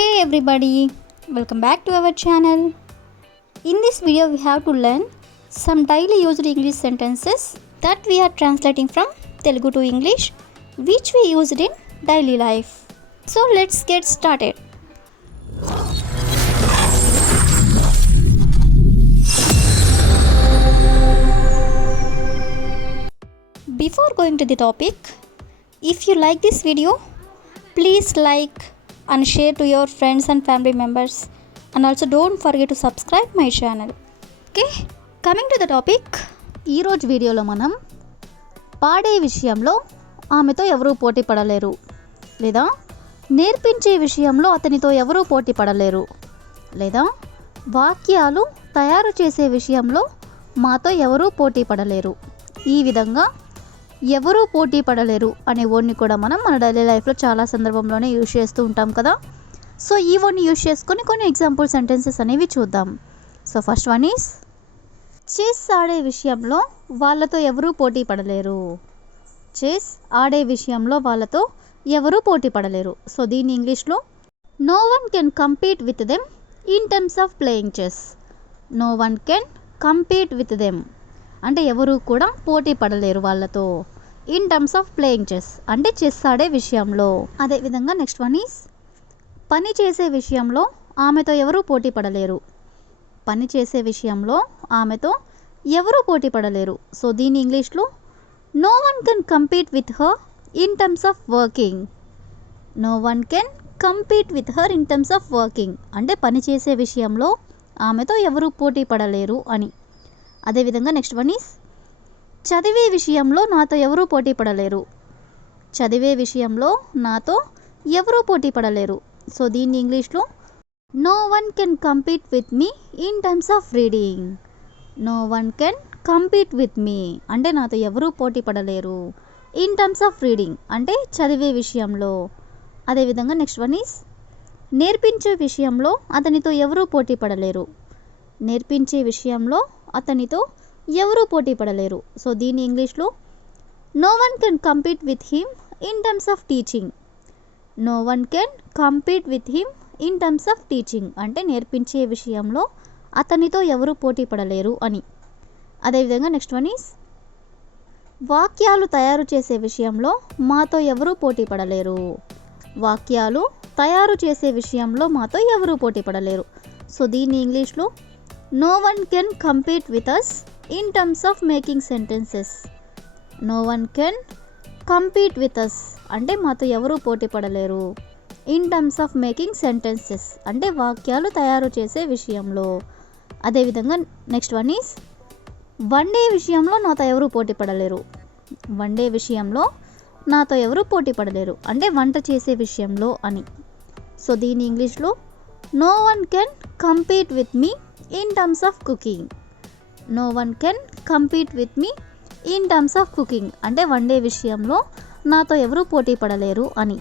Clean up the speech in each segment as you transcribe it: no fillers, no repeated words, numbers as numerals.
Hey everybody, welcome back to our channel. In this video we have to learn some daily used English sentences that we are translating from Telugu to English which we used in daily life. So let's get started. Before going to the topic, if you like this video, please like and share to your friends and family members, and also don't forget to subscribe my channel. Okay, coming to the topic, ఈ రోజు వీడియోలో మనం పాడే విషయంలో ఆమెతో ఎవరూ పోటీ పడలేరు, లేదా నేర్పించే విషయంలో అతనితో ఎవరూ పోటీ పడలేరు, లేదా వాక్యాలు తయారు చేసే విషయంలో మాతో ఎవరూ పోటీ పడలేరు, ఈ విధంగా ఎవరూ పోటీ పడలేరు అనే వర్డ్ని కూడా మనం మన డైలీ లైఫ్లో చాలా సందర్భంలోనే యూజ్ చేస్తూ ఉంటాం కదా. సో ఈ వర్డ్ని యూజ్ చేసుకొని కొన్ని ఎగ్జాంపుల్ సెంటెన్సెస్ అనేవి చూద్దాం. So first one is, chess ఆడే విషయంలో వాళ్ళతో ఎవరూ పోటీ పడలేరు. చెస్ ఆడే విషయంలో వాళ్ళతో ఎవరూ పోటీ పడలేరు. సో దీని ఇంగ్లీష్లో, no one can compete with them in terms of playing chess. No one can compete with them అంటే ఎవరు కూడా పోటీ పడలేరు వాళ్ళతో. In terms of playing chess అంటే చెస్ ఆడే విషయంలో. అదేవిధంగా నెక్స్ట్ వన్ ఈస్, పని చేసే విషయంలో ఆమెతో ఎవరూ పోటీ పడలేరు. పని చేసే విషయంలో ఆమెతో ఎవరూ పోటీ పడలేరు. సో దీని ఇంగ్లీష్లో, no one can compete with her in terms of working. No one can compete with her in terms of working అంటే పని చేసే విషయంలో ఆమెతో ఎవరూ పోటీ పడలేరు అని. అదేవిధంగా నెక్స్ట్ వన్ ఈస్, చదివే విషయంలో నాతో ఎవరూ పోటీ పడలేరు. చదివే విషయంలో నాతో ఎవరూ పోటీ పడలేరు. సో దీన్ని ఇంగ్లీష్లో, no one can compete with me in terms of reading. No one can compete with me అంటే నాతో ఎవరూ పోటీ పడలేరు. ఇన్ టర్మ్స్ ఆఫ్ రీడింగ్ అంటే చదివే విషయంలో. అదేవిధంగా నెక్స్ట్ వన్ ఈస్, నేర్పించే విషయంలో అతనితో ఎవరూ పోటీ పడలేరు. నేర్పించే విషయంలో అతనితో ఎవరూ పోటీ పడలేరు. సో దీని ఇంగ్లీష్లో, no one can compete with him in terms of teaching. No one can compete with him in terms of teaching అంటే నేర్పించే విషయంలో అతనితో ఎవరూ పోటీ పడలేరు అని. అదేవిధంగా నెక్స్ట్ వన్ ఈస్, వాక్యాలు తయారు చేసే విషయంలో మాతో ఎవరూ పోటీ పడలేరు. వాక్యాలు తయారు చేసే విషయంలో మాతో ఎవరూ పోటీ పడలేరు. సో దీని ఇంగ్లీష్లో, no one can compete with us in terms of making sentences. No one can compete with us అంటే మాతో ఎవరూ పోటీ పడలేరు. In terms of making sentences అంటే వాక్యాలు తయారు చేసే విషయంలో. అదేవిధంగా నెక్స్ట్ వన్ ఈస్, వండే విషయంలో నాతో ఎవరూ పోటీ పడలేరు. వండే విషయంలో నాతో ఎవరూ పోటీ పడలేరు అంటే వంట చేసే విషయంలో అని. సో దీని ఇంగ్లీష్లో, no one can compete with me in terms of cooking. No one can compete with me in terms of cooking అంటే వండే విషయంలో నాతో ఎవరూ పోటీ పడలేరు అని.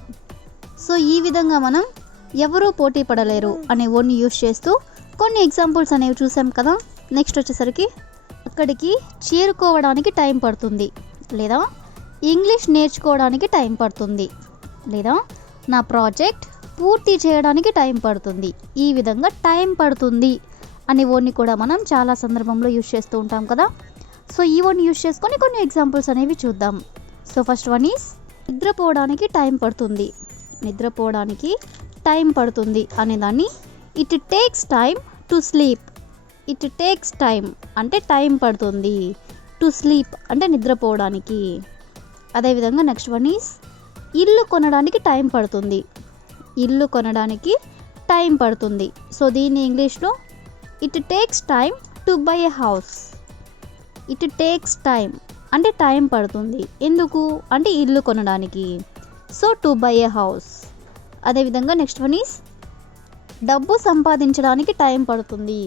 సో ఈ విధంగా మనం ఎవరూ పోటీ పడలేరు అనే వర్డ్ని యూజ్ చేస్తూ కొన్ని ఎగ్జాంపుల్స్ అనేవి చూసాం కదా. నెక్స్ట్ వచ్చేసరికి, అక్కడికి చేరుకోవడానికి టైం పడుతుంది, లేదా ఇంగ్లీష్ నేర్చుకోవడానికి టైం పడుతుంది, లేదా నా ప్రాజెక్ట్ పూర్తి చేయడానికి టైం పడుతుంది. ఈ విధంగా టైం పడుతుంది అనే వర్డ్ని కూడా మనం చాలా సందర్భంలో యూజ్ చేస్తూ ఉంటాం కదా. సో ఈ వర్డ్ని యూజ్ చేసుకొని కొన్ని ఎగ్జాంపుల్స్ అనేవి చూద్దాం. సో ఫస్ట్ వన్ ఈస్, నిద్రపోవడానికి టైం పడుతుంది. నిద్రపోవడానికి టైం పడుతుంది అనేదాన్ని it takes time to sleep. It takes time అంటే టైం పడుతుంది, టు స్లీప్ అంటే నిద్రపోవడానికి. అదేవిధంగా నెక్స్ట్ వన్ ఈస్, ఇల్లు కొనడానికి టైం పడుతుంది. ఇల్లు కొనడానికి టైం పడుతుంది. సో దీన్ని ఇంగ్లీష్లో, it takes time to buy a house. It takes time అంటే టైం పడుతుంది, ఎందుకు అంటే ఇల్లు కొనడానికి. So to buy a house. అదేవిధంగా నెక్స్ట్ వన్ ఈస్, డబ్బు సంపాదించడానికి టైం పడుతుంది.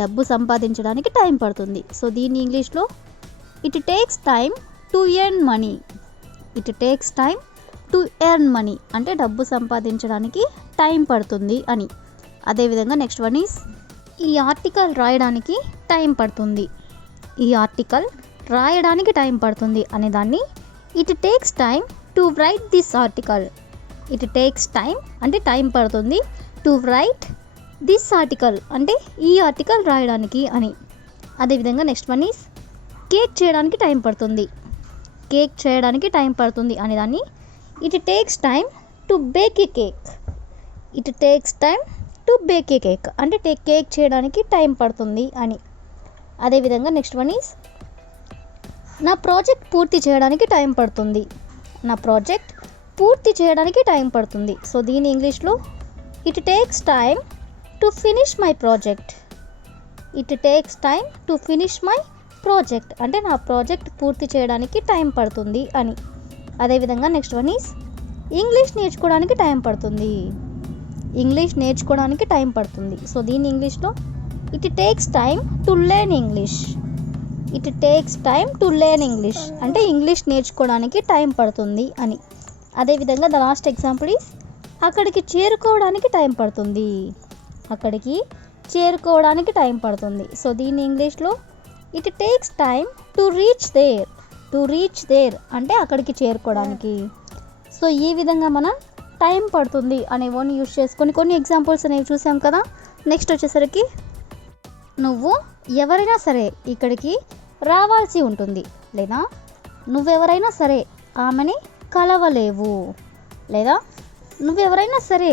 డబ్బు సంపాదించడానికి టైం పడుతుంది. సో దీన్ని ఇంగ్లీష్లో, it takes time to earn money. It takes time to earn money అంటే డబ్బు సంపాదించడానికి టైం పడుతుంది అని. అదేవిధంగా నెక్స్ట్ వన్ ఈస్, ఈ ఆర్టికల్ రాయడానికి టైం పడుతుంది. ఈ ఆర్టికల్ రాయడానికి టైం పడుతుంది అనేదాన్ని it takes time to right this article. It takes time అంటే టైం పడుతుంది. టు రైట్ దిస్ ఆర్టికల్ అంటే ఈ ఆర్టికల్ రాయడానికి అని. అదేవిధంగా నెక్స్ట్ వన్ ఈస్ కేక్ చేయడానికి టైం పడుతుంది. కేక్ చేయడానికి టైం పడుతుంది అనేదాన్ని it takes time to bake a cake. It takes time to bake a cake అంటే కేక్ చేయడానికి టైం పడుతుంది అని. అదేవిధంగా నెక్స్ట్ వన్ ఈస్ నా ప్రాజెక్ట్ పూర్తి చేయడానికి టైం పడుతుంది. నా ప్రాజెక్ట్ పూర్తి చేయడానికి టైం పడుతుంది. సో దీని ఇంగ్లీష్లో it takes time to finish my project. It takes time to finish my project అంటే నా ప్రాజెక్ట్ పూర్తి చేయడానికి టైం పడుతుంది అని. అదేవిధంగా నెక్స్ట్ వన్ ఈస్ ఇంగ్లీష్ నేర్చుకోవడానికి టైం పడుతుంది. ఇంగ్లీష్ నేర్చుకోవడానికి టైం పడుతుంది. సో దీని ఇంగ్లీష్లో it takes time to learn English. It takes time to learn English అంటే ఇంగ్లీష్ నేర్చుకోవడానికి టైం పడుతుంది అని. అదేవిధంగా ద లాస్ట్ ఎగ్జాంపుల్ ఈస్ అక్కడికి చేరుకోవడానికి టైం పడుతుంది. అక్కడికి చేరుకోవడానికి టైం పడుతుంది. సో దీని ఇంగ్లీష్లో it takes time to reach there. To reach there అంటే అక్కడికి చేరుకోవడానికి. సో ఈ విధంగా మనం టైం పడుతుంది అనే వర్డ్ని యూజ్ చేసుకొని కొన్ని ఎగ్జాంపుల్స్ అనేవి చూసాం కదా. నెక్స్ట్ వచ్చేసరికి నువ్వు ఎవరైనా సరే ఇక్కడికి రావాల్సి ఉంటుంది, లేదా నువ్వెవరైనా సరే ఆమెని కలవలేవు, లేదా నువ్వెవరైనా సరే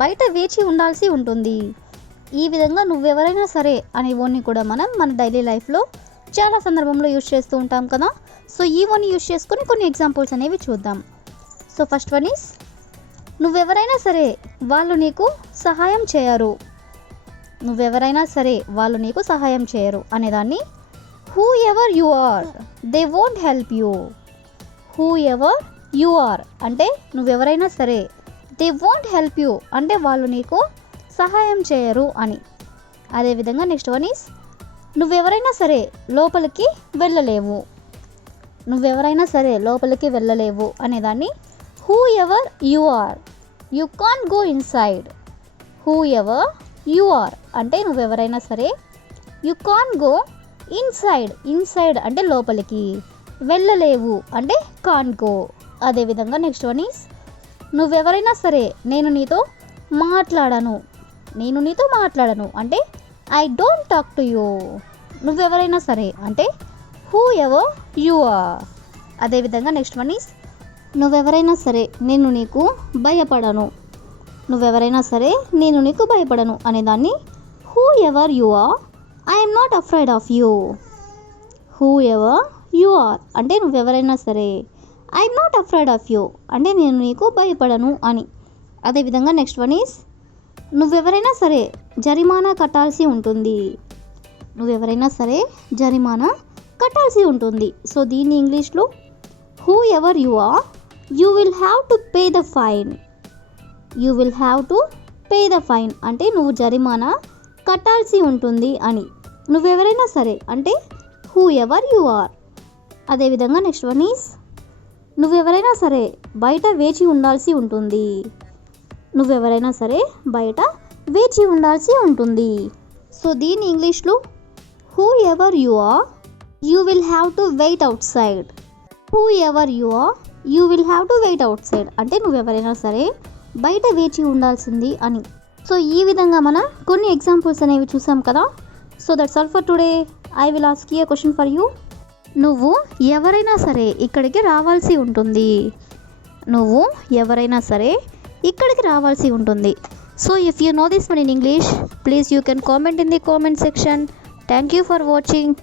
బయట వేచి ఉండాల్సి ఉంటుంది. ఈ విధంగా నువ్వెవరైనా సరే అనే వర్డ్ని కూడా మనం మన డైలీ లైఫ్లో చాలా సందర్భంలో యూజ్ చేస్తూ ఉంటాం కదా. సో ఈ వర్డ్ని యూజ్ చేసుకొని కొన్ని ఎగ్జాంపుల్స్ అనేవి చూద్దాం. సో ఫస్ట్ వన్ ఈస్ నువ్వెవరైనా సరే వాళ్ళు నీకు సహాయం చేయరు. నువ్వెవరైనా సరే వాళ్ళు నీకు సహాయం చేయరు అనేదాన్ని whoever you are they won't help you. Whoever you are అంటే నువ్వెవరైనా సరే దే వోంట్ హెల్ప్ యూ అంటే వాళ్ళు నీకు సహాయం చేయరు అని. అదేవిధంగా నెక్స్ట్ వన్ ఈస్ నువ్వెవరైనా సరే లోపలికి వెళ్ళలేవు. నువ్వెవరైనా సరే లోపలికి వెళ్ళలేవు అనేదాన్ని whoever you are you can't go inside. Whoever you are అంటే నువ్వెవరైనా సరే you can't go inside. Inside అంటే లోపలికి, వెళ్ళలేవు అంటే కాంట్ గో. అదేవిధంగా నెక్స్ట్ వన్ ఈస్ నువ్వెవరైనా సరే నేను నీతో మాట్లాడను. నేను నీతో మాట్లాడను అంటే I don't talk to you. నువ్వెవరైనా సరే అంటే హూ ఎవర్ యు ఆర్. అదేవిధంగా నెక్స్ట్ వన్ ఈస్ నువ్వెవరైనా సరే నేను నీకు భయపడను. నువ్వెవరైనా సరే నేను నీకు భయపడను అనేదాన్ని whoever you are I'm not afraid of you. Whoever you are అంటే నువ్వెవరైనా సరే I'm not afraid of you అంటే నేను నీకు భయపడను అని. అదేవిధంగా నెక్స్ట్ వన్ ఈస్ నువ్వెవరైనా సరే జరిమానా కట్టాల్సి ఉంటుంది. నువ్వెవరైనా సరే జరిమానా కట్టాల్సి ఉంటుంది. సో దీన్ని ఇంగ్లీష్లో whoever you are you will have to pay the fine. You will have to pay the fine అంటే నువ్వు జరిమానా కట్టాల్సి ఉంటుంది అని. నువ్వెవరైనా సరే అంటే హూ ఎవర్ యు ఆర్. అదేవిధంగా నెక్స్ట్ వన్ ఈస్ నువ్వెవరైనా సరే బయట వేచి ఉండాల్సి ఉంటుంది. నువ్వెవరైనా సరే బయట వేచి ఉండాల్సి ఉంటుంది. సో దీని ఇంగ్లీష్లో whoever you are you will have to wait outside. Whoever you are you will have to wait outside అంటే నువ్వెవరైనా సరే బయట వేచి ఉండాల్సింది అని. సో ఈ విధంగా మనం కొన్ని ఎగ్జాంపుల్స్ అనేవి చూసాం కదా. So that's all for today. I will ask you a question for you. నువ్వు ఎవరైనా సరే ఇక్కడికి రావాల్సి ఉంటుంది. నువ్వు ఎవరైనా సరే ఇక్కడికి రావాల్సి ఉంటుంది. So if you know this one in English, please you can comment in the comment section. Thank you for watching.